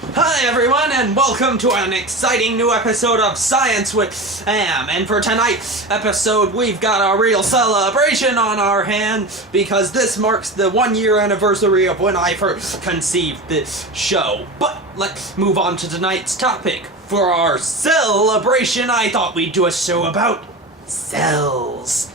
Hi everyone, and welcome to an exciting new episode of Science with Sam. And for tonight's episode, we've got a real celebration on our hand because this marks the 1-year anniversary of when I first conceived this show. But let's move on to tonight's topic. For our celebration, I thought we'd do a show about cells.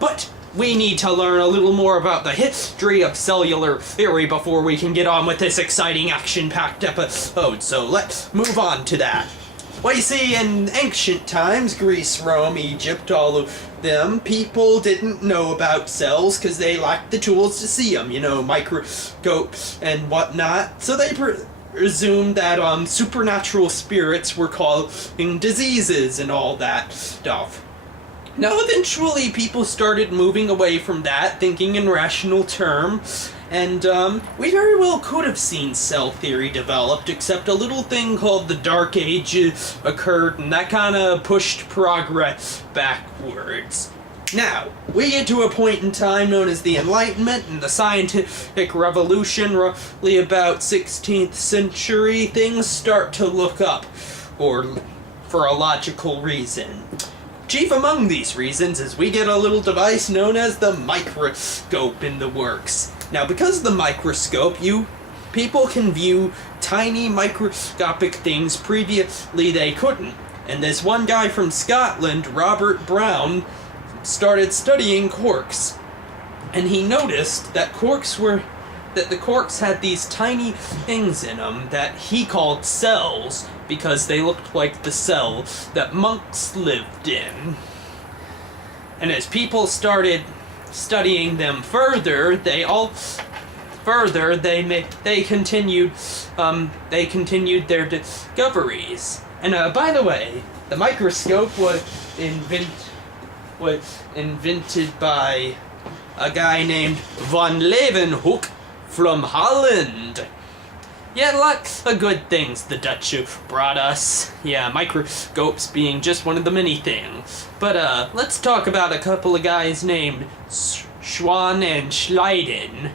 But we need to learn a little more about the history of cellular theory before we can get on with this exciting action-packed episode, so let's move on to that. Well, you see, in ancient times, Greece, Rome, Egypt, all of them, people didn't know about cells because they lacked the tools to see them, microscopes and whatnot, so they presumed that supernatural spirits were causing diseases and all that stuff. Now, eventually, people started moving away from that, thinking in rational terms, and we very well could have seen cell theory developed, except a little thing called the Dark Ages occurred, and that kind of pushed progress backwards. Now, we get to a point in time known as the Enlightenment and the Scientific Revolution, roughly about 16th century. Things start to look up, or for a logical reason. Chief among these reasons is we get a little device known as the microscope in the works. Now, because of the microscope, people can view tiny microscopic things previously they couldn't. And this one guy from Scotland, Robert Brown, started studying corks. And he noticed that the corks had these tiny things in them that he called cells, because they looked like the cell that monks lived in. And as people started studying them further, they continued their discoveries. And by the way, the microscope was invented by a guy named von Leeuwenhoek from Holland. Yeah, lots of good things the Dutch brought us. Yeah, microscopes being just one of the many things. But let's talk about a couple of guys named Schwann and Schleiden.